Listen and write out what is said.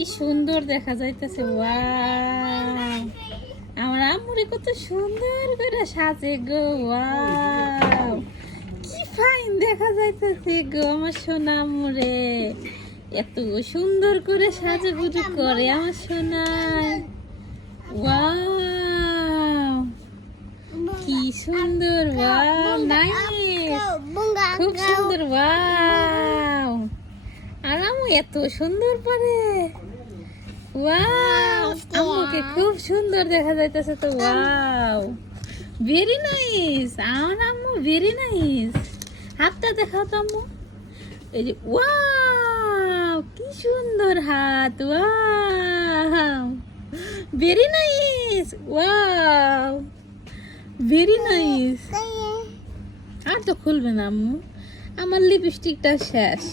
কি সুন্দর দেখা যাইতেছে। ওয়াও, আমার আম্মুরে কত সুন্দর করে সাজে গো। ওয়াও, কি ফাইন দেখা যাইতেছে গো আমার সোনা আম্মুরে। এত সুন্দর করে সাজুগুজু করে আমার সোনা। ওয়াও, কি সুন্দর। ওয়াও, নাইস, খুব সুন্দর। ওয়াও, আর আম্মু এত সুন্দর পারে। ওয়াও, আম্মুকে খুব সুন্দর দেখা যাইতেছে তো। ওয়াও, ভেরি নাইস, আমার আম্মু ভেরি নাইস। হাতটা দেখাও তো আম্মু। এই যে ওয়াও, কি সুন্দর হাত। Wow, very nice. Wow, very nice. আর তো খুলবে না আম্মু, আমার লিপস্টিকটা শেষ।